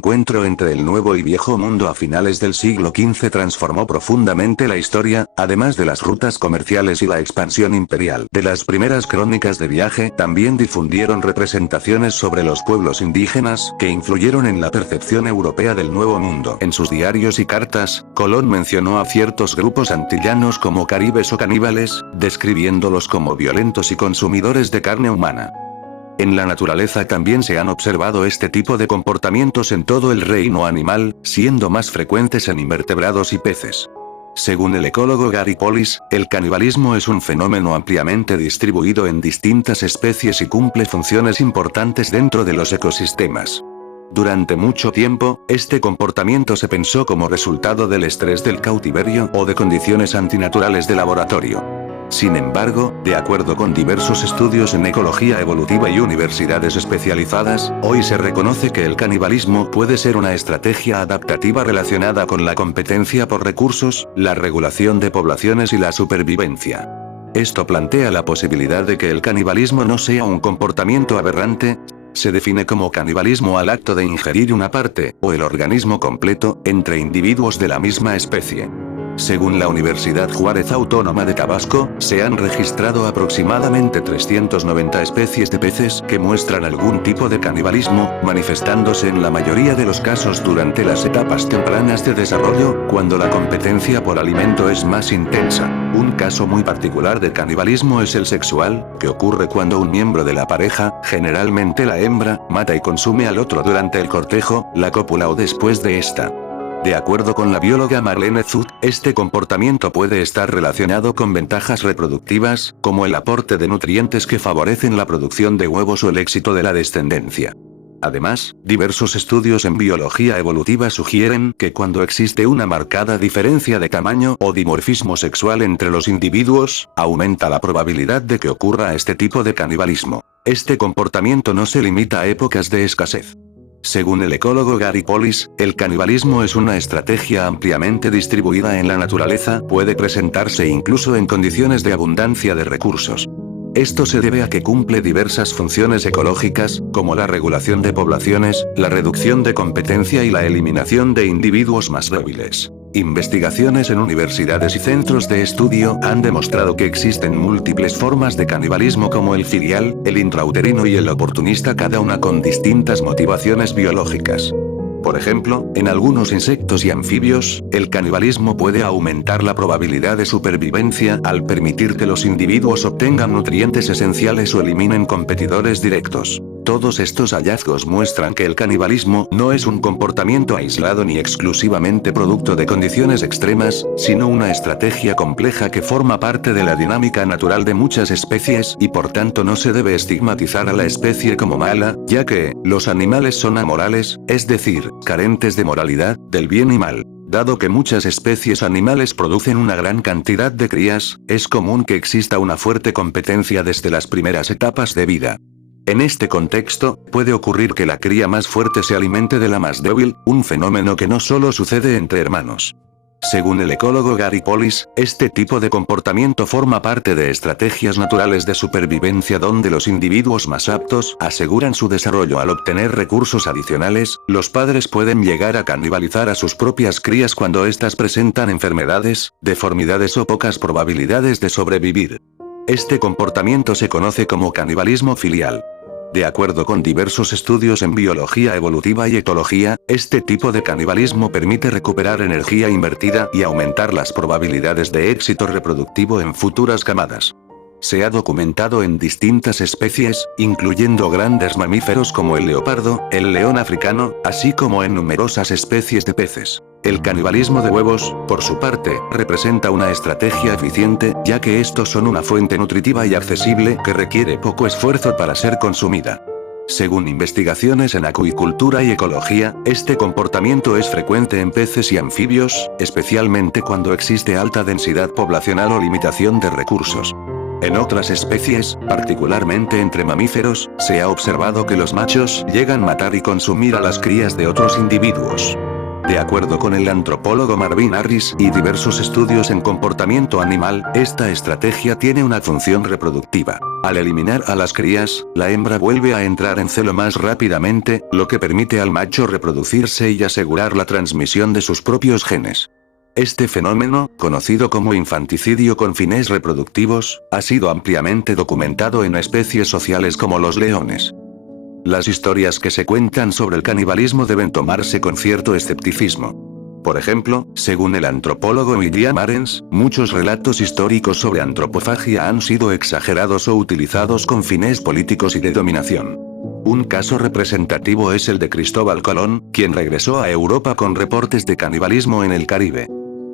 encuentro entre el Nuevo y Viejo Mundo a finales del siglo XV transformó profundamente la historia, además de las rutas comerciales y la expansión imperial de las primeras crónicas de viaje, también difundieron representaciones sobre los pueblos indígenas que influyeron en la percepción europea del Nuevo Mundo. En sus diarios y cartas, Colón mencionó a ciertos grupos antillanos como caribes o caníbales, describiéndolos como violentos y consumidores de carne humana. En la naturaleza también se han observado este tipo de comportamientos en todo el reino animal, siendo más frecuentes en invertebrados y peces. Según el ecólogo Gary Pollis, el canibalismo es un fenómeno ampliamente distribuido en distintas especies y cumple funciones importantes dentro de los ecosistemas. Durante mucho tiempo, este comportamiento se pensó como resultado del estrés del cautiverio o de condiciones antinaturales de laboratorio. Sin embargo, de acuerdo con diversos estudios en ecología evolutiva y universidades especializadas, hoy se reconoce que el canibalismo puede ser una estrategia adaptativa relacionada con la competencia por recursos, la regulación de poblaciones y la supervivencia. Esto plantea la posibilidad de que el canibalismo no sea un comportamiento aberrante. Se define como canibalismo al acto de ingerir una parte, o el organismo completo, entre individuos de la misma especie. Según la Universidad Juárez Autónoma de Tabasco, se han registrado aproximadamente 390 especies de peces que muestran algún tipo de canibalismo, manifestándose en la mayoría de los casos durante las etapas tempranas de desarrollo, cuando la competencia por alimento es más intensa. Un caso muy particular de canibalismo es el sexual, que ocurre cuando un miembro de la pareja, generalmente la hembra, mata y consume al otro durante el cortejo, la cópula o después de esta. De acuerdo con la bióloga Marlene Zut, este comportamiento puede estar relacionado con ventajas reproductivas, como el aporte de nutrientes que favorecen la producción de huevos o el éxito de la descendencia. Además, diversos estudios en biología evolutiva sugieren que cuando existe una marcada diferencia de tamaño o dimorfismo sexual entre los individuos, aumenta la probabilidad de que ocurra este tipo de canibalismo. Este comportamiento no se limita a épocas de escasez. Según el ecólogo Gary Pollis, el canibalismo es una estrategia ampliamente distribuida en la naturaleza, puede presentarse incluso en condiciones de abundancia de recursos. Esto se debe a que cumple diversas funciones ecológicas, como la regulación de poblaciones, la reducción de competencia y la eliminación de individuos más débiles. Investigaciones en universidades y centros de estudio han demostrado que existen múltiples formas de canibalismo como el filial, el intrauterino y el oportunista, cada una con distintas motivaciones biológicas. Por ejemplo, en algunos insectos y anfibios, el canibalismo puede aumentar la probabilidad de supervivencia al permitir que los individuos obtengan nutrientes esenciales o eliminen competidores directos. Todos estos hallazgos muestran que el canibalismo no es un comportamiento aislado ni exclusivamente producto de condiciones extremas, sino una estrategia compleja que forma parte de la dinámica natural de muchas especies y por tanto no se debe estigmatizar a la especie como mala, ya que los animales son amorales, es decir, carentes de moralidad, del bien y mal. Dado que muchas especies animales producen una gran cantidad de crías, es común que exista una fuerte competencia desde las primeras etapas de vida. En este contexto, puede ocurrir que la cría más fuerte se alimente de la más débil, un fenómeno que no solo sucede entre hermanos. Según el ecólogo Gary Pollis, este tipo de comportamiento forma parte de estrategias naturales de supervivencia donde los individuos más aptos aseguran su desarrollo al obtener recursos adicionales. Los padres pueden llegar a canibalizar a sus propias crías cuando éstas presentan enfermedades, deformidades o pocas probabilidades de sobrevivir. Este comportamiento se conoce como canibalismo filial. De acuerdo con diversos estudios en biología evolutiva y etología, este tipo de canibalismo permite recuperar energía invertida y aumentar las probabilidades de éxito reproductivo en futuras camadas. Se ha documentado en distintas especies, incluyendo grandes mamíferos como el leopardo, el león africano, así como en numerosas especies de peces. El canibalismo de huevos, por su parte, representa una estrategia eficiente, ya que estos son una fuente nutritiva y accesible que requiere poco esfuerzo para ser consumida. Según investigaciones en acuicultura y ecología, este comportamiento es frecuente en peces y anfibios, especialmente cuando existe alta densidad poblacional o limitación de recursos. En otras especies, particularmente entre mamíferos, se ha observado que los machos llegan a matar y consumir a las crías de otros individuos. De acuerdo con el antropólogo Marvin Harris y diversos estudios en comportamiento animal, esta estrategia tiene una función reproductiva. Al eliminar a las crías, la hembra vuelve a entrar en celo más rápidamente, lo que permite al macho reproducirse y asegurar la transmisión de sus propios genes. Este fenómeno, conocido como infanticidio con fines reproductivos, ha sido ampliamente documentado en especies sociales como los leones. Las historias que se cuentan sobre el canibalismo deben tomarse con cierto escepticismo. Por ejemplo, según el antropólogo William Arens, muchos relatos históricos sobre antropofagia han sido exagerados o utilizados con fines políticos y de dominación. Un caso representativo es el de Cristóbal Colón, quien regresó a Europa con reportes de canibalismo en el Caribe.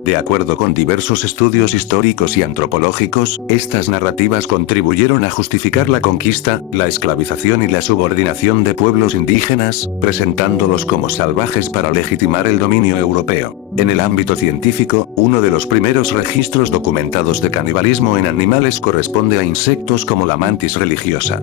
De acuerdo con diversos estudios históricos y antropológicos, estas narrativas contribuyeron a justificar la conquista, la esclavización y la subordinación de pueblos indígenas, presentándolos como salvajes para legitimar el dominio europeo. En el ámbito científico, uno de los primeros registros documentados de canibalismo en animales corresponde a insectos como la mantis religiosa.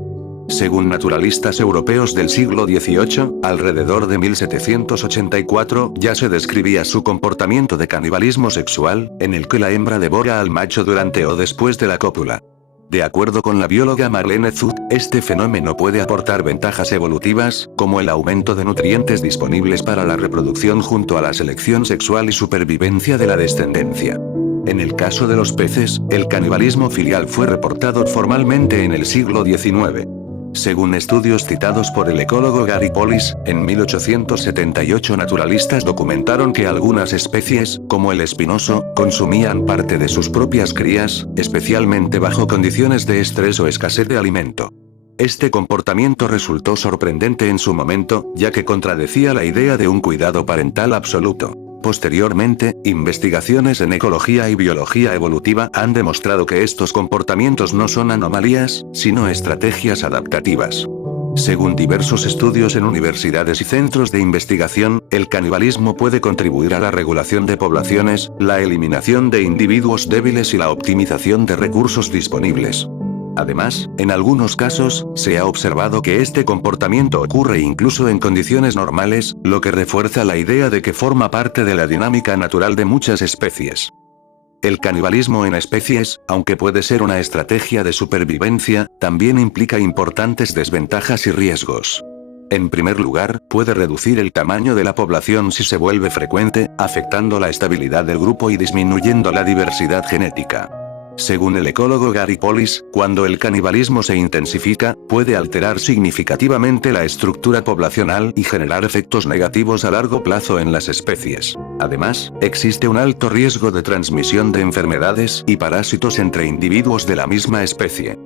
Según naturalistas europeos del siglo XVIII, alrededor de 1784, ya se describía su comportamiento de canibalismo sexual, en el que la hembra devora al macho durante o después de la cópula. De acuerdo con la bióloga Marlene Zut, este fenómeno puede aportar ventajas evolutivas, como el aumento de nutrientes disponibles para la reproducción junto a la selección sexual y supervivencia de la descendencia. En el caso de los peces, el canibalismo filial fue reportado formalmente en el siglo XIX. Según estudios citados por el ecólogo Gary Pollis, en 1878 naturalistas documentaron que algunas especies, como el espinoso, consumían parte de sus propias crías, especialmente bajo condiciones de estrés o escasez de alimento. Este comportamiento resultó sorprendente en su momento, ya que contradecía la idea de un cuidado parental absoluto. Posteriormente, investigaciones en ecología y biología evolutiva han demostrado que estos comportamientos no son anomalías, sino estrategias adaptativas. Según diversos estudios en universidades y centros de investigación, el canibalismo puede contribuir a la regulación de poblaciones, la eliminación de individuos débiles y la optimización de recursos disponibles. Además, en algunos casos, se ha observado que este comportamiento ocurre incluso en condiciones normales, lo que refuerza la idea de que forma parte de la dinámica natural de muchas especies. El canibalismo en especies, aunque puede ser una estrategia de supervivencia, también implica importantes desventajas y riesgos. En primer lugar, puede reducir el tamaño de la población si se vuelve frecuente, afectando la estabilidad del grupo y disminuyendo la diversidad genética. Según el ecólogo Gary Pollis, cuando el canibalismo se intensifica, puede alterar significativamente la estructura poblacional y generar efectos negativos a largo plazo en las especies. Además, existe un alto riesgo de transmisión de enfermedades y parásitos entre individuos de la misma especie.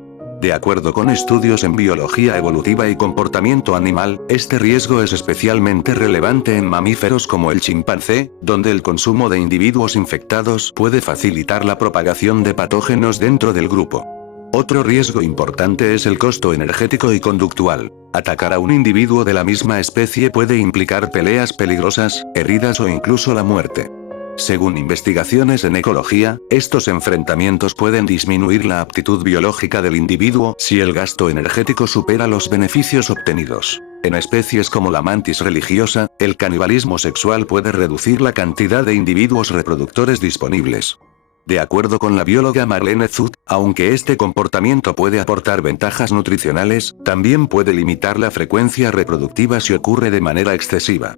De acuerdo con estudios en biología evolutiva y comportamiento animal, este riesgo es especialmente relevante en mamíferos como el chimpancé, donde el consumo de individuos infectados puede facilitar la propagación de patógenos dentro del grupo. Otro riesgo importante es el costo energético y conductual. Atacar a un individuo de la misma especie puede implicar peleas peligrosas, heridas o incluso la muerte. Según investigaciones en ecología, estos enfrentamientos pueden disminuir la aptitud biológica del individuo si el gasto energético supera los beneficios obtenidos. En especies como la mantis religiosa, el canibalismo sexual puede reducir la cantidad de individuos reproductores disponibles. De acuerdo con la bióloga Marlene Zut, aunque este comportamiento puede aportar ventajas nutricionales, también puede limitar la frecuencia reproductiva si ocurre de manera excesiva.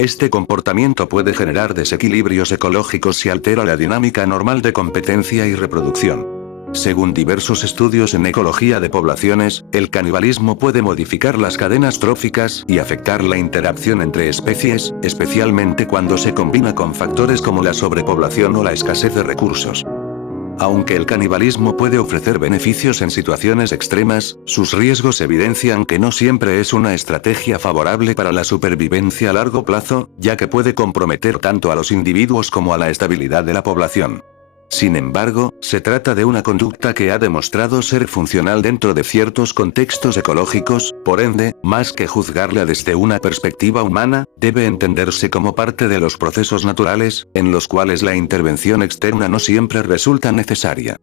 Este comportamiento puede generar desequilibrios ecológicos si altera la dinámica normal de competencia y reproducción. Según diversos estudios en ecología de poblaciones, el canibalismo puede modificar las cadenas tróficas y afectar la interacción entre especies, especialmente cuando se combina con factores como la sobrepoblación o la escasez de recursos. Aunque el canibalismo puede ofrecer beneficios en situaciones extremas, sus riesgos evidencian que no siempre es una estrategia favorable para la supervivencia a largo plazo, ya que puede comprometer tanto a los individuos como a la estabilidad de la población. Sin embargo, se trata de una conducta que ha demostrado ser funcional dentro de ciertos contextos ecológicos, por ende, más que juzgarla desde una perspectiva humana, debe entenderse como parte de los procesos naturales, en los cuales la intervención externa no siempre resulta necesaria.